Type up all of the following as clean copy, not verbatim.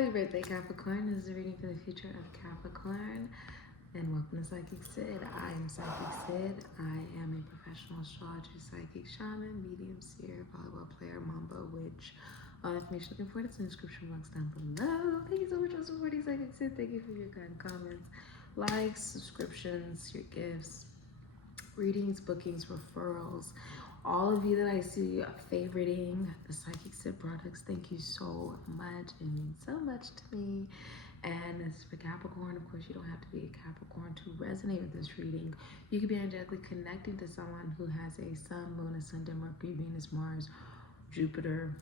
Happy birthday, Capricorn. This is a reading for the future of Capricorn. And welcome to SIKIKSYD. I am SIKIKSYD. I am a professional astrologer, psychic, shaman, medium, seer, volleyball player, mambo, witch. All information looking for it is in the description box down below. Thank you so much for supporting SIKIKSYD. Thank you for your kind comments, likes, subscriptions, your gifts, readings, bookings, referrals. All of you that I see favoriting the SIKIKSYD products, thank you so much. It means so much to me. And this is for Capricorn. Of course, you don't have to be a Capricorn to resonate with this reading. You could be energetically connecting to someone who has a sun, moon, ascendant, Mercury, Venus, Mars, Jupiter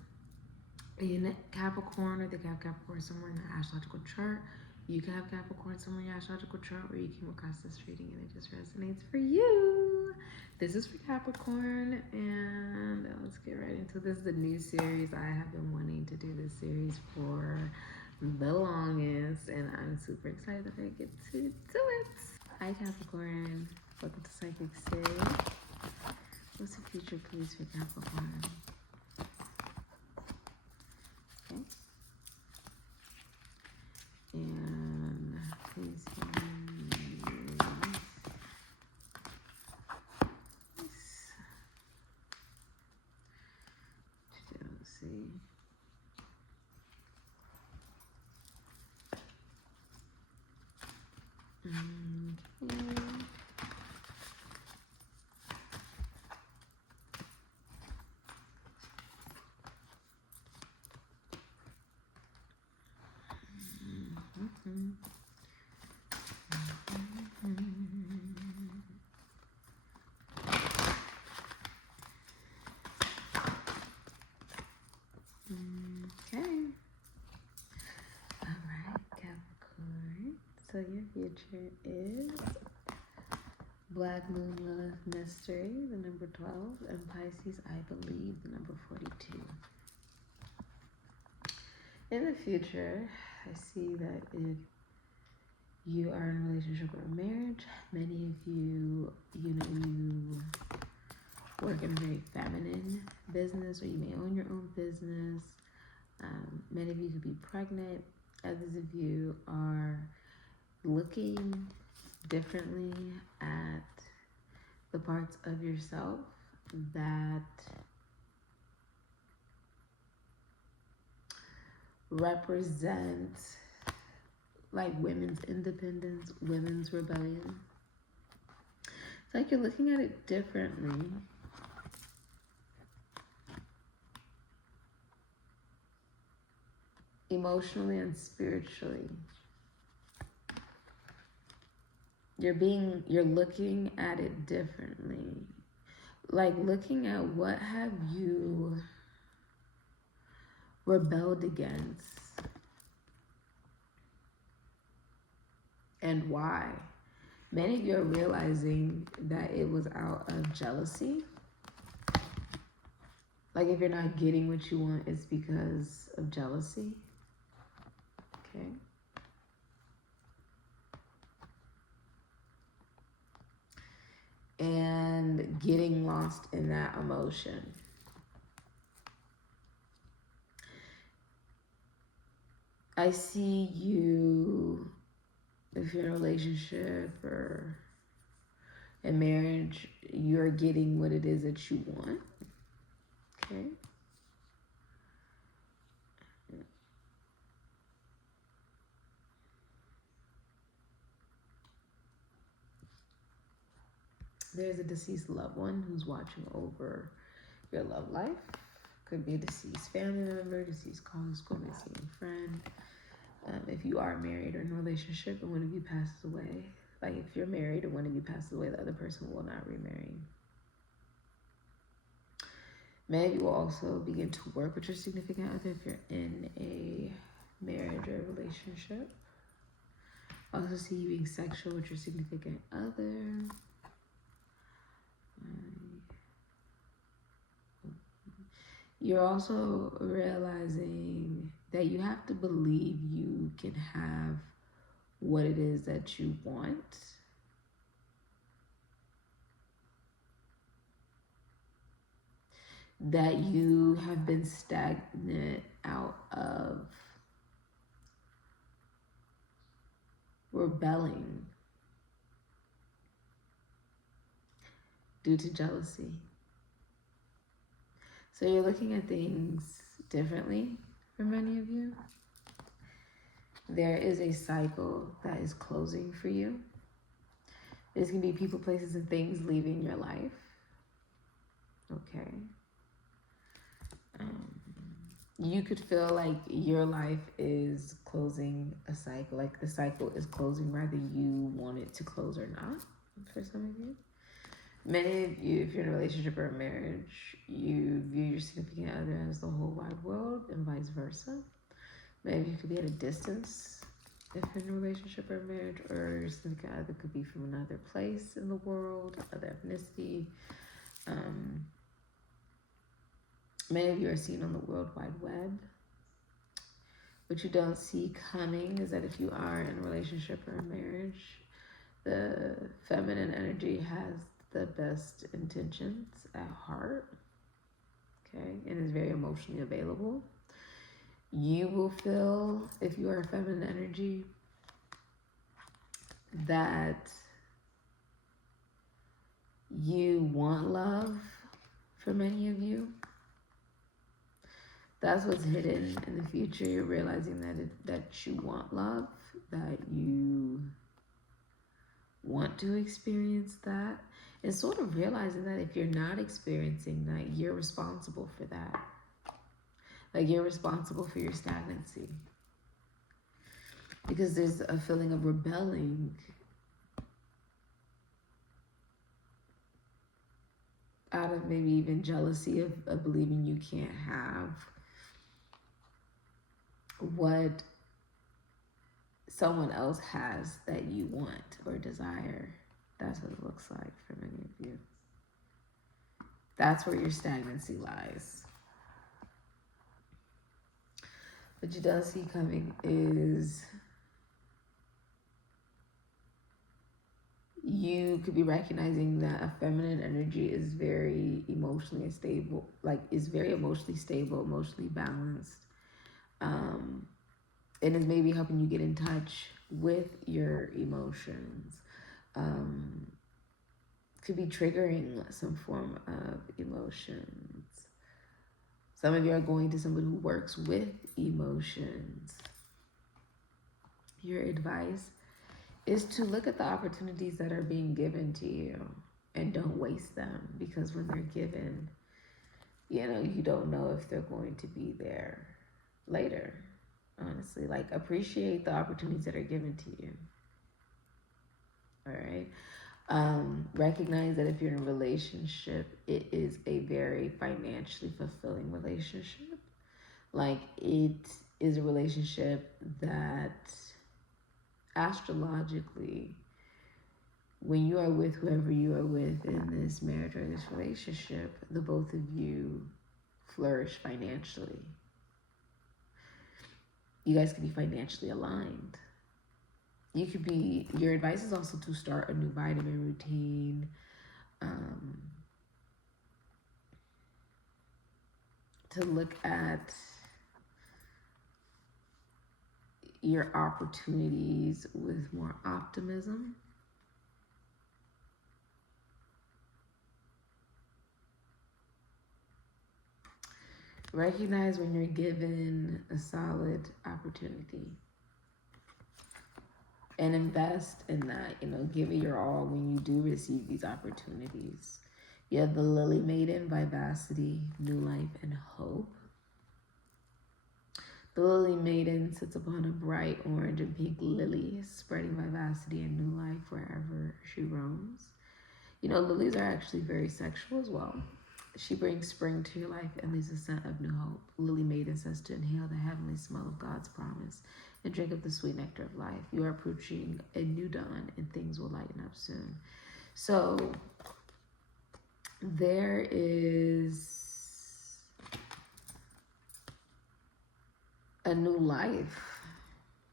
in Capricorn, or they have Capricorn somewhere in the astrological chart. You can have Capricorn somewhere in your astrological chart where you came across this reading and it just resonates for you. This is for Capricorn, and let's get right into this. This is a new series. I have been wanting to do this series for the longest, and I'm super excited that I get to do it. Hi, Capricorn. Welcome to SIKIKSYD. What's the future, please, for Capricorn? Okay. And please let's see. Okay. Okay. All right, Capricorn. So your future is Black Moon Lilith Mystery, the number 12, and Pisces, I Believe, the number 42. In the future, I see that if you are in a relationship or a marriage, many of you, you work in a very feminine business, or you may own your own business. Many of you could be pregnant. Others of you are looking differently at the parts of yourself that represent like women's independence, women's rebellion. It's like you're looking at it differently. Emotionally and spiritually. You're looking at it differently. Like looking at what have you rebelled against and why. Many of you are realizing that it was out of jealousy. Like if you're not getting what you want, it's because of jealousy. Okay. And getting lost in that emotion. I see you, if you're in a relationship or a marriage, you're getting what it is that you want. Okay. There's a deceased loved one who's watching over your love life. Could be a deceased family member, deceased college school, missing friend. If you are married or in a relationship and one of you passes away, like if you're married and one of you passes away, the other person will not remarry. Many of you will also begin to work with your significant other if you're in a marriage or a relationship. I also see you being sexual with your significant other. You're also realizing that you have to believe you can have what it is that you want. That you have been stagnant out of rebelling due to jealousy. So you're looking at things differently for many of you. There is a cycle that is closing for you. There's going to be people, places, and things leaving your life. Okay. You could feel like your life is closing a cycle, like the cycle is closing whether you want it to close or not, for some of you. Many of you, if you're in a relationship or a marriage, you view your significant other as the whole wide world and vice versa. Many of you could be at a distance if you're in a relationship or a marriage, or your significant other could be from another place in the world, other ethnicity. Many of you are seen on the World Wide Web. What you don't see coming is that if you are in a relationship or a marriage, the feminine energy has the best intentions at heart, okay, and is very emotionally available. You will feel, if you are a feminine energy, that you want love for many of you. That's what's hidden in the future. You're realizing that you want love, that you want to experience that, and sort of realizing that if you're not experiencing that, you're responsible for that. Like, you're responsible for your stagnancy. Because there's a feeling of rebelling out of maybe even jealousy of believing you can't have what someone else has that you want or desire. That's what it looks like for many of you. That's where your stagnancy lies. What you don't see coming is you could be recognizing that a feminine energy is very emotionally stable, is very emotionally stable, emotionally balanced. And is maybe helping you get in touch with your emotions. Could be triggering some form of emotions. Some of you are going to someone who works with emotions. Your advice is to look at the opportunities that are being given to you and don't waste them, because when they're given, you don't know if they're going to be there later. Honestly, appreciate the opportunities that are given to you. All right. Recognize that if you're in a relationship, it is a very financially fulfilling relationship. It is a relationship that astrologically, when you are with whoever you are with in this marriage or this relationship, the both of you flourish financially. You guys can be financially aligned. Your advice is also to start a new vitamin routine. To look at your opportunities with more optimism. Recognize when you're given a solid opportunity and invest in that, give it your all when you do receive these opportunities. You have the Lily Maiden, vivacity, new life, and hope. The Lily Maiden sits upon a bright orange and pink lily, spreading vivacity and new life wherever she roams. Lilies are actually very sexual as well. She brings spring to your life and leaves a scent of new hope. Lily Maiden says to inhale the heavenly smell of God's promise and drink of the sweet nectar of life. You are approaching a new dawn and things will lighten up soon. So there is a new life,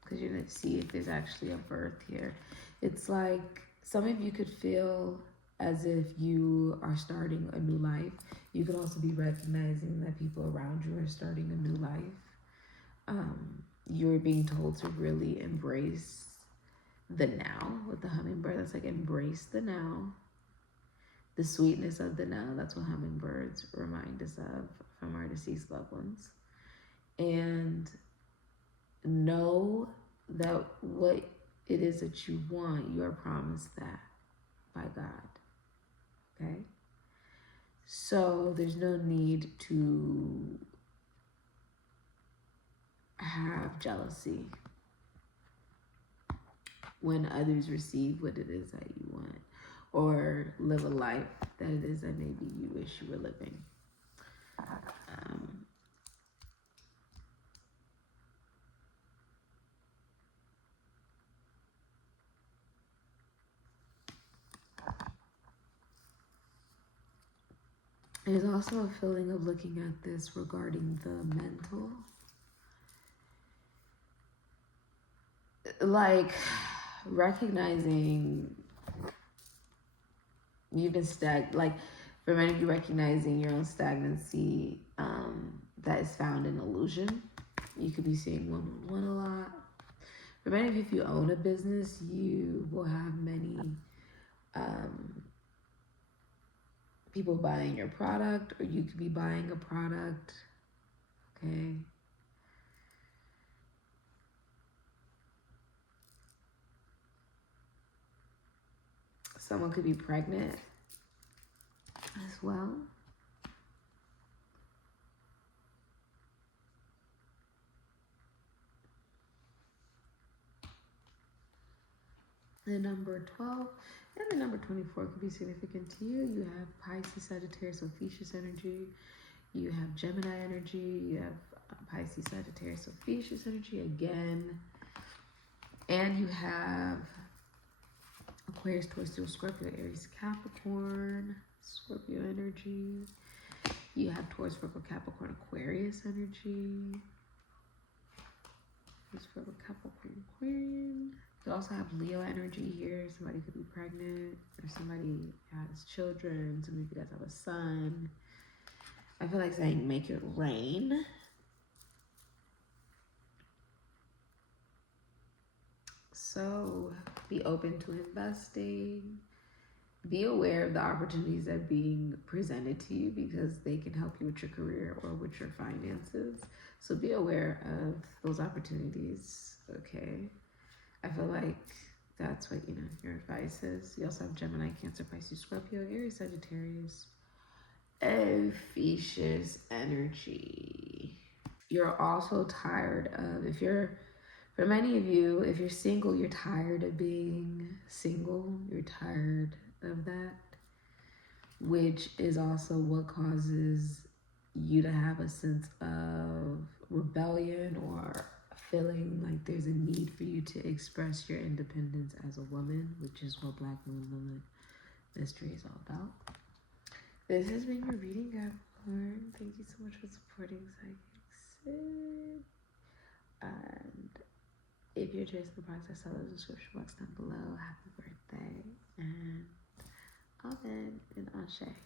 because you're going to see if there's actually a birth here. It's like some of you could feel as if you are starting a new life. You could also be recognizing that people around you are starting a new life. You're being told to really embrace the now with the hummingbird. That's like embrace the now. The sweetness of the now. That's what hummingbirds remind us of from our deceased loved ones. And know that what it is that you want, you are promised that by God. Okay? So there's no need to have jealousy when others receive what it is that you want, or live a life that it is that maybe you wish you were living. There's also a feeling of looking at this regarding the mental. Like recognizing you've been like for many of you, recognizing your own stagnancy that is found in illusion. You could be seeing one a lot. For many of you, if you own a business, you will have many people buying your product, or you could be buying a product. Okay. Someone could be pregnant as well. The number 12 and the number 24 could be significant to you. You have Pisces, Sagittarius, Ophiuchus energy. You have Gemini energy. You have Pisces, Sagittarius, Ophiuchus energy again. And you have Aquarius, Taurus, Leo, Scorpio, Aries, Capricorn, Scorpio energy. You have Taurus, Virgo, Capricorn, Aquarius energy. Taurus, Virgo, Capricorn, Aquarian. You also have Leo energy here. Somebody could be pregnant, or somebody has children. Some of you guys have a son. I feel like saying make it rain. So be open to investing. Be aware of the opportunities that are being presented to you, because they can help you with your career or with your finances. So be aware of those opportunities, okay? I feel like that's what, your advice is. You also have Gemini, Cancer, Pisces, Scorpio, Aries, Sagittarius, Ophiuchus energy. You're also tired of, for many of you, if you're single, you're tired of being single. You're tired of that, which is also what causes you to have a sense of rebellion, or feeling like there's a need for you to express your independence as a woman, which is what Black Moon Lilith Mystery is all about. This has been your reading, Capricorn. Thank you so much for supporting CAPRICORN. And if you're interested in the products, I saw the description box down below. Happy birthday, and amen and ashe.